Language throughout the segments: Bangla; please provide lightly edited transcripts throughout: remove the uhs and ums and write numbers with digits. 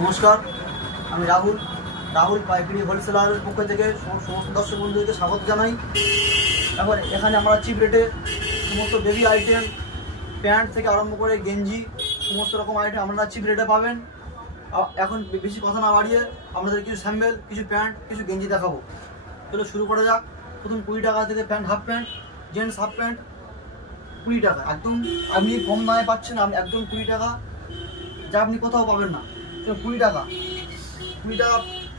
নমস্কার, আমি রাহুল পাইকারি হোলসেলারের পক্ষ থেকে সমস্ত দর্শক বন্ধুদেরকে স্বাগত জানাই। এখন এখানে আমরা চিপ রেটে সমস্ত বেবি আইটেম, প্যান্ট থেকে আরম্ভ করে গেঞ্জি, সমস্ত রকম আইটেম আপনারা চিপ রেটে পাবেন। এখন বেশি কথা না বাড়িয়ে আপনাদের কিছু স্যাম্পল, কিছু প্যান্ট, কিছু গেঞ্জি দেখাবো। চলো শুরু করা যাক। প্রথম 20 টাকা থেকে pant, half pant, gents half pant 20 টাকা, একদম আপনি কম দামে পাচ্ছেন। আপনি একদম 20 টাকা, যা আপনি কোথাও পাবেন না। 20 টাকা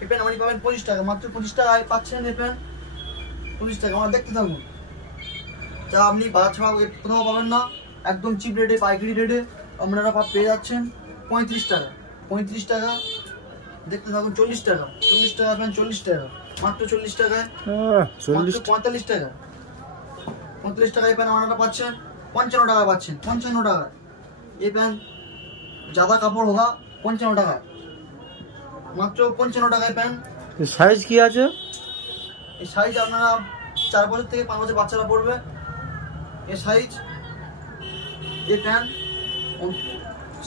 এই প্যান্ট আপনি পাবেন 25 টাকা, মাত্র 25 টাকায় পাচ্ছেন এই প্যান্ট 25 টাকা। আমরা দেখতে থাকুন, যা আপনি বাজার ছাড়া কোথাও পাবেন না। একদম চিপ রেটে, পাইকারি রেটে আপনারা পেয়ে যাচ্ছেন 35 টাকা। 35 টাকা দেখতে থাকুন। 40 টাকা প্যান্ট, 40 টাকা, মাত্র 40 টাকায়। 45 টাকা, 45 টাকায় প্যান্ট আপনারা পাচ্ছেন 55 টাকা পাচ্ছেন। 55 টাকা এই প্যান্ট, ज़्यादा কাপড় হোগা 55 টাকায়, মাত্র 55 টাকায় প্যান্ট। সাইজ কি আছে? এই সাইজ আপনারা 4 বছর থেকে 5 বছর বাচ্চারা পড়বে এই সাইজ। ये पैंट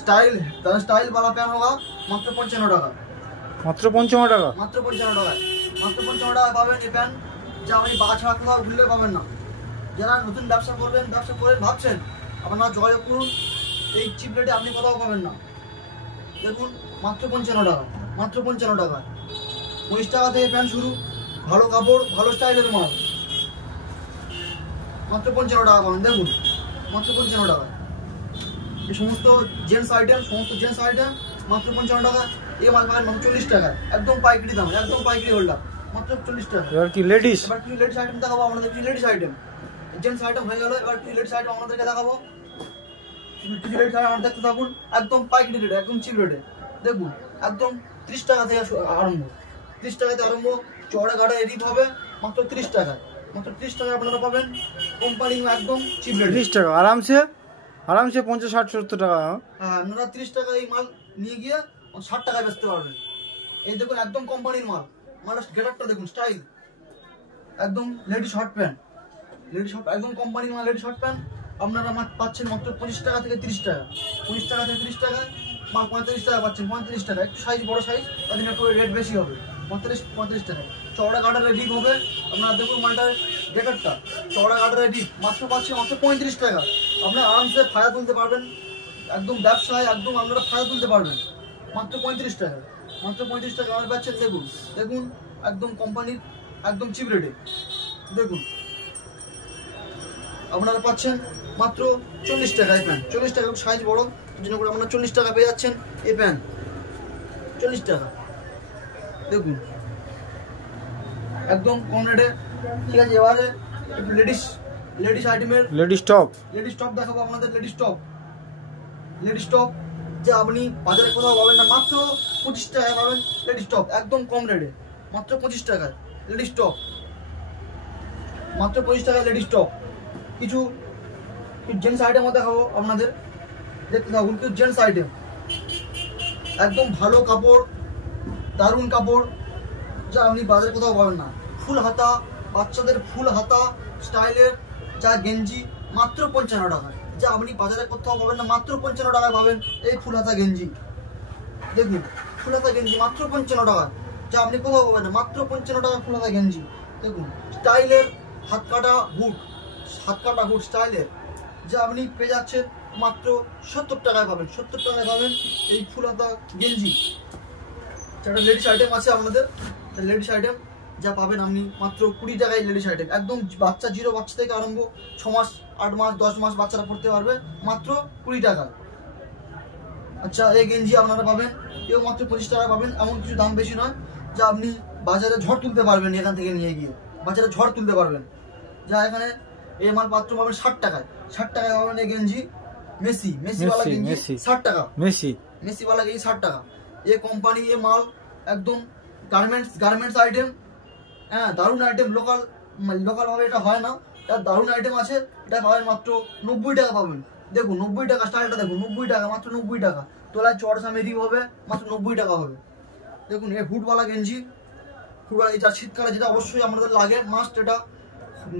स्टाइल वाला पैंट होगा मात्र 55 টাকা, মাত্র 55 টাকা, মাত্র 55 টাকা, মাত্র 55 টাকা পাবেন এই প্যান্ট, যা আপনি বাজার ছাড়া কোথাও ভুললে পাবেন না। যারা নতুন ব্যবসা করেন ভাবছেন, আপনারা যোগাযোগ করুন। এই চিপ রেটে আপনি কোথাও পাবেন না। দেখুন, মাত্র 55 টাকা, মাত্র 55 টাকা। 25 টাকা থেকে প্যান্ট শুরু, ভালো কাপড়, ভালো স্টাইলের মাল, মাত্র 55 টাকা পাবেন। দেখুন, মাত্র 55 টাকা। এই সমস্ত জেন্টস আইটেম মাত্র 55 টাকা। এই মাল পাবেন মাত্র 40 টাকা, একদম পাইকারি দাম, একদম পাইকারি হোল্ডার, মাত্র 40 টাকা। এবার কি লেডিস? এবার কিছু লেডিস আইটেম দেখাবো আপনাদের। কিছু লেডিস আইটেম, জেন্টস আইটেম হয়ে গেল, এবার কিছু লেডিস আইটেম আপনাদেরকে দেখাবো। কিছু লেডিস আইটেম দেখতে থাকুন, একদম পাইকারি রেটে, একদম চিপ রেটে। দেখুন, একদম 30 টাকা থেকে আরম্ভ, 30 টাকাতে আরম্ভ। চওড়া গাড়া এডিট হবে মাত্র 30 টাকা, মাত্র 30 টাকা আপনারা পাবেন কোম্পানি, একদম চিপ রেটে। 30 টাকা আরামসে 50, 60, 70 টাকা। হ্যাঁ, আপনারা 30 টাকা এই মাল নিয়ে গিয়ে 60 টাকায় বেচতে পারবেন। এই দেখুন, একদম কোম্পানির মাল, মালটা গেটআপটা দেখুন, স্টাইল, একদম লেডিস শর্ট প্যান্ট, একদম কোম্পানির মাল। লেডিস শর্ট প্যান্ট আপনারা পাচ্ছেন মাত্র 25 টাকা থেকে 30 টাকা, 25 টাকা থেকে 30 টাকায় মাল 45 টাকা পাচ্ছেন। 35 টাকা, একটু সাইজ বড় সাইজ, তার জন্য একটু রেট বেশি হবে। 35 টাকা। চওড়া গাটার রেডি হবে, আপনারা দেখুন মালটার গেটআপটা, চওড়া গাটার রেডি মাত্র পাচ্ছেন মাত্র 35 টাকা। আপনারা আরামসে ফায়দা তুলতে পারবেন, একদম ব্যবসায় একদম আপনারা ফায়দা তুলতে পারবেন মাত্র 35 টাকা, মাত্র 35 টাকা আমার পাচ্ছেন। দেখুন একদম কোম্পানির, একদম চিপ রেটে। দেখুন আপনারা পাচ্ছেন মাত্র 40 টাকা এই প্যান্ট, 40 টাকা, সাইজ বড় জন্য করে আপনারা 40 টাকা পেয়ে যাচ্ছেন এই প্যান্ট, 40 টাকা। দেখুন একদম কম রেটে, ঠিক আছে। এবারে একটু লেডিস আইটেমের লেডিস টপ দেখাবো আপনাদের। লেডিস টপ যে আপনি বাজারে কোথাও পাবেন না, মাত্র 25 টাকায় পাবেন লেডিস টপ, একদম কম রেটে, মাত্র 25 টাকায় লেডিস টপ, মাত্র 25 টাকায় লেডিস টপ। কিছু জেন্টস আইটেমও দেখাবো আপনাদের, দেখতে থাকুন। কিছু জেন্টস আইটেম, একদম ভালো কাপড়, দারুণ কাপড়, যা আপনি বাজারে কোথাও পাবেন না। ফুল হাতা, বাচ্চাদের ফুল হাতা স্টাইলের যা গেঞ্জি, মাত্র 55 টাকায়, যা আপনি বাজারে কোথাও পাবেন না। মাত্র 55 টাকায় পাবেন এই ফুল হাতা গেঞ্জি। দেখুন, ফুল হাতা গেঞ্জি মাত্র 55 টাকায়, যা আপনি কোথাও পাবেন না। মাত্র 55 টাকা ফুল হাতা গেঞ্জি। দেখুন, স্টাইলের হাত কাটা হুড স্টাইলের, যা আপনি পেয়ে যাচ্ছেন মাত্র 70 টাকায় পাবেন। 70 টাকায় পাবেন এই ফুল হাতা গেঞ্জি। একটা লেডিস আইটেম আছে আপনাদের, লেডিস আইটেম যা পাবেন আপনি মাত্র 20 টাকায়। লেডিস আইটেম একদম বাচ্চা, 0 বাচ্চা থেকে আরম্ভ, 6 মাস, 8 মাস, 10 মাস বাচ্চারা পড়তে পারবে, মাত্র 20 টাকা। আচ্ছা, এই গেঞ্জি আপনারা পাবেন, এও মাত্র 25 টাকা পাবেন। এমন কিছু দাম বেশি নয়, যা আপনি বাজারে ঝড় তুলতে পারবেন, এখান থেকে নিয়ে গিয়ে বাজারে ঝড় তুলতে পারবেন। যা এখানে এই মাল মাত্র পাবেন 60 টাকায়, 60 টাকায় পাবেন এই গেঞ্জি। মেসি वाला গেঞ্জি 60 টাকা, মেসি वाला গেঞ্জি 60 টাকা। ये কোম্পানি, ये মাল একদম গার্মেন্টস আইটেম। হ্যাঁ, দারুণ আইটেম, লোকাল ভাবে এটা হয় না, এটা দারুণ আইটেম আছে। এটা পাবেন মাত্র 90 টাকা পাবেন। দেখুন 90 টাকা, স্টাইলটা দেখুন, 90 টাকা, মাত্র 90 টাকা। তোলায় চড় সামনে রিপ হবে, মাত্র 90 টাকা হবে। দেখুন, এই হুডওয়ালা গেঞ্জি, যা শীতকালে যেটা অবশ্যই আমাদের লাগে মাস্ট, এটা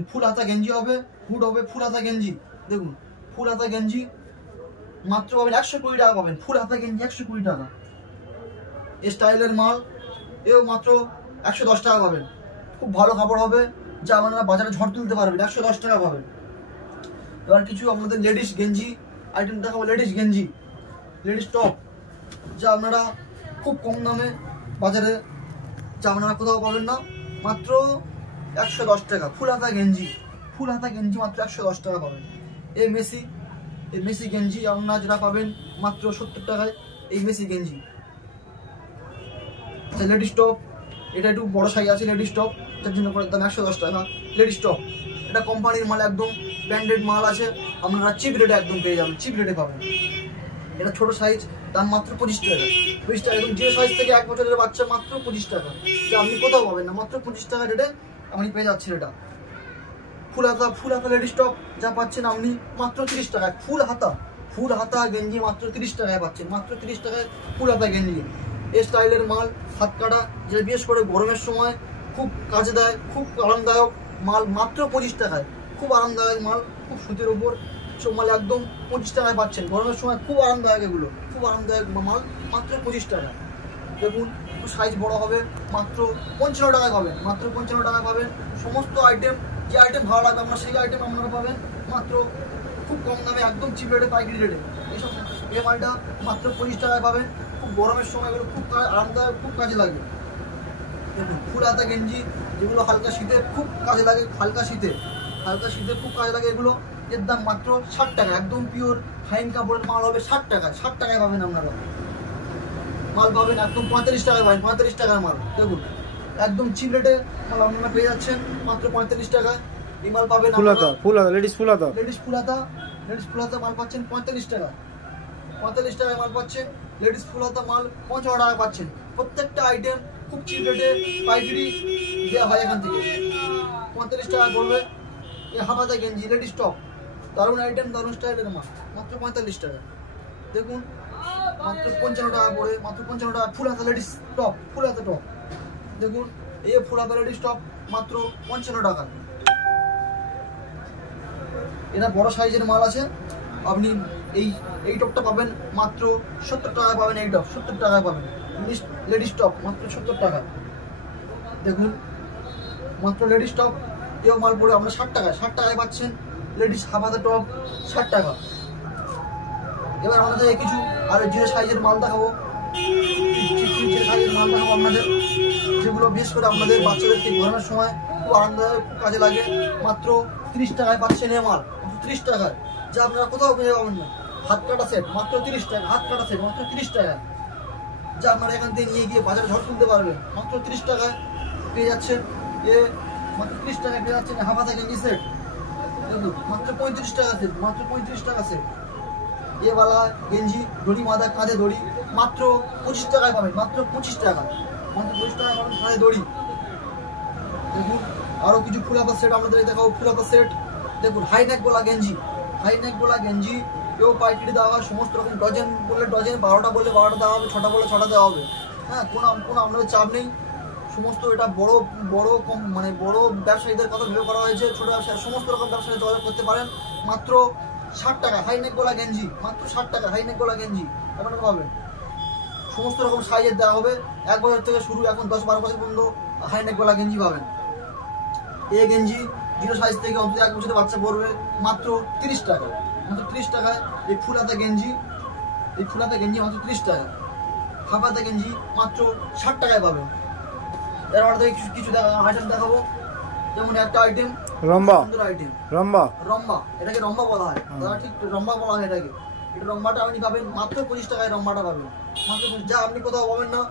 ফুল হাতা গেঞ্জি হবে, হুড হবে, ফুল হাতা গেঞ্জি। দেখুন, ফুল হাতা গেঞ্জি মাত্র পাবেন 120 টাকা পাবেন, ফুল হাতা গেঞ্জি 120 টাকা। এই স্টাইলের মাল, এও মাত্র 110 টাকা পাবেন। খুব ভালো কাপড় হবে, যা আপনারা বাজারে ঝড় তুলতে পারবেন, 110 টাকা পাবেন। এবার কিছু আপনাদের লেডিস গেঞ্জি আইটেম দেখাবো, লেডিস গেঞ্জি, লেডিস টপ, যা আপনারা খুব কম দামে বাজারে, যা আপনারা কোথাও পাবেন না, মাত্র 110 টাকা। ফুল হাতা গেঞ্জি, ফুল হাতা গেঞ্জি মাত্র 110 টাকা পাবেন। এই মেসি গেঞ্জি আপনারা যেটা পাবেন মাত্র 70 টাকায়, এই মেসি গেঞ্জি। লেডিস টপ, এটা একটু বড় সাইজ আছে, লেডিস টপ, যার জন্য করে দাম 110 টাকা। লেডিস টপ এটা কোম্পানির মাল, একদম ব্র্যান্ডেড মাল আছে, আপনারা চিপ রেটে একদম পেয়ে যাবেন, চিপ রেটে পাবেন। এটা ছোট সাইজ, দাম মাত্র 25 টাকা, 25 টাকা। একদম যে সাইজ থেকে 1 বছরের বাচ্চা মাত্র 25 টাকা, যা আপনি কোথাও পাবেন না, মাত্র 25 টাকা রেটে আপনি পেয়ে যাচ্ছেন। এটা ফুল হাতা লেডিস টপ যা পাচ্ছেন আপনি মাত্র 30 টাকায়। ফুল হাতা গেঞ্জি মাত্র 30 টাকায় পাচ্ছেন, মাত্র 30 টাকায় ফুল হাতা গেঞ্জি। এই স্টাইলের মাল, হাত কাটা, যেটা বিশেষ করে গরমের সময় খুব কাজে দেয়, খুব আরামদায়ক মাল, মাত্র 25 টাকায়। খুব আরামদায়ক মাল, খুব সুতির উপর সব মাল, একদম 25 টাকায় পাচ্ছেন। গরমের সময় খুব আরামদায়ক, এগুলো খুব আরামদায়ক মাল, মাত্র 25 টাকা। দেখুন একটু সাইজ বড় হবে, মাত্র 55 টাকায় পাবেন, মাত্র 55 টাকায় পাবেন। সমস্ত আইটেম, যে আইটেম ভালো লাগবে আপনার সেই আইটেম আপনারা পাবেন মাত্র খুব কম দামে, একদম চিপ রেটে, পাইকারি রেটে। এইসব এই মালটা মাত্র 25 টাকায় পাবেন। খুব গরমের সময় এগুলো খুব আরামদায়ক, খুব কাজে লাগে। দেখুন ফুল হাতা গেঞ্জি, যেগুলো হালকা শীতে খুব কাজে লাগে, হালকা শীতে খুব কাজে লাগে এগুলো। এর দাম মাত্র 60 টাকা, একদম পিওর ফাইন কাপড়ের মাল হবে 60 টাকা, 60 টাকায় পাবেন আপনারা মাল পাবেন, একদম 45 টাকায় পাবেন, 45 টাকার মাল। দেখুন একদম চিপ রেটে মাল আপনারা পেয়ে যাচ্ছেন মাত্র 45 টাকায়। এই মাল পাবেন লেডিস ফুল হাতা মাল পাচ্ছেন 45 টাকা, 45 টাকায় মাল পাচ্ছেন। লেডিস ফুল হাতা মাল 55 টাকা পাচ্ছেন। প্রত্যেকটা আইটেম খুব চিপ রেটে পাইকারি দেওয়া হয় এখান থেকে, 45 টাকা পড়বে। এই হাফ হাতা গেঞ্জি, লেডিস টপ, দারুণ আইটেম, দারুণ স্টাইলের মাল, মাত্র 45 টাকা। দেখুন মাত্র 55 টাকা পড়ে, মাত্র 55 টাকা। ফুল হাতা লেডিস টপ, ফুল হাতা টপ, দেখুন এই ফুল হাতা লেডিস টপ মাত্র 55 টাকা। এটা বড় সাইজের মাল আছে, আপনি এই টপটা পাবেন মাত্র 70 টাকায় পাবেন। এই টপ 70 টাকায় পাবেন, লেডিস টপ মাত্র 70 টাকা। দেখুন মাত্র লেডিস টপ, এও মাল পড়ে আমরা 60 টাকায় পাচ্ছেন। লেডিস হাফ হাতা টপ 60 টাকা। এবার আমাদের কিছু আর যে সাইজের মাল দেখাবো, আপনাদের, যেগুলো বিশেষ করে আপনাদের বাচ্চাদেরকে গরমের সময় খুব আরামদায়ক, খুব কাজে লাগে। মাত্র 30 টাকায় পাচ্ছেন এই মাল, 30 টাকায়, যা আপনারা কোথাও পেয়ে পাবেন না। হাত কাটা সেট মাত্র 30 টাকা, হাত কাটা সেট মাত্র 30 টাকা, যা আপনারা এখান থেকে নিয়ে গিয়ে বাজারে ঝড় তুলতে পারবেন। মাত্র 30 টাকায় পেয়ে যাচ্ছেন, মাত্র 30 টাকায় পেয়ে যাচ্ছেন হাফ হাতা গেঞ্জি সেট। দেখুন মাত্র 35 টাকা সেট, মাত্র 35 টাকা সেট। এবালা গেঞ্জি, দড়ি মাদা, কাঁধে দড়ি, মাত্র 25 টাকায় পাবেন, মাত্র 25 টাকা, মাত্র 25 টাকায় পাবেন কাঁধে দড়ি। দেখুন আরো কিছু ফুল হাতা সেট আপনাদের দেখাবো, ফুল হাতা সেট। দেখুন হাই নেক গোলা গেঞ্জি, কেউ পাইকারি দেওয়া হয়, সমস্ত রকম ডজন বললে ডজন, 12টা বললে 12টা দেওয়া হবে, 6টা বললে 6টা দেওয়া হবে। হ্যাঁ, কোনো আপনাদের চাপ নেই। সমস্ত এটা বড় মানে বড় ব্যবসায়ীদের কথা ভেবে করা হয়েছে, ছোট ব্যবসায়ী সমস্ত রকম ব্যবসায়ী যোগাযোগ করতে পারেন। মাত্র 60 টাকা হাই নেক গোলা গেঞ্জি, মাত্র 60 টাকা হাই নেক গোলা গেঞ্জি আপনারা পাবেন। সমস্ত রকম সাইজের দেওয়া হবে, 1 বছর থেকে শুরু, এখন 10-12 বছর পর্যন্ত হাই নেক গোলা গেঞ্জি পাবেন। এই গেঞ্জি 0 সাইজ থেকে অন্তত 1 বছরের বাচ্চা পড়বে, মাত্র 30 টাকা, মাত্র 30 টাকায়। এই ফুল হাতা গেঞ্জি, মাত্র 30 টাকা। হাফ হাতা গেঞ্জি মাত্র 60 টাকায় পাবেন। এর মধ্যে কিছু আইটেম দেখাবো, যেমন একটা আইটেম রম্বা, এটাকে রম্বা বলা হয়, দাদা ঠিক রম্বা বলা হয় এটাকে। এটা রম্বাটা আপনি পাবেন মাত্র 25 টাকায়, রম্বাটা পাবেন মাত্র, যা আপনি কোথাও পাবেন না,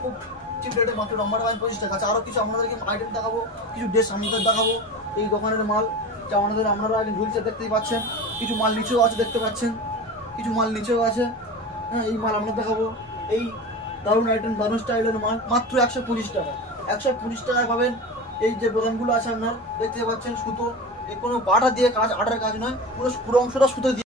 খুব চিপ রেটে মাত্র রম্বাটা পাবেন 25 টাকা। আরো কিছু আপনাদেরকে আইটেম দেখাবো, কিছু ড্রেস আপনাদের দেখাবো, এই দোকানের মাল, যা আপনারা আগে ঝুলছে দেখতেই পাচ্ছেন। কিছু মাল নিচেও আছে, দেখতে পাচ্ছেন, কিছু মাল নিচেও আছে। হ্যাঁ, এই মাল আমরা দেখাবো, এই দারুণ আইটেম, দারুণ স্টাইলের মাল, মাত্র 125 টাকা, 125 টাকায় পাবেন। এই যে বোতামগুলো আছে আপনার দেখতে পাচ্ছেন, সুতো, কোনো বাটা দিয়ে কাজ, আটার কাজ নয়, পুরো অংশটা সুতো দিয়ে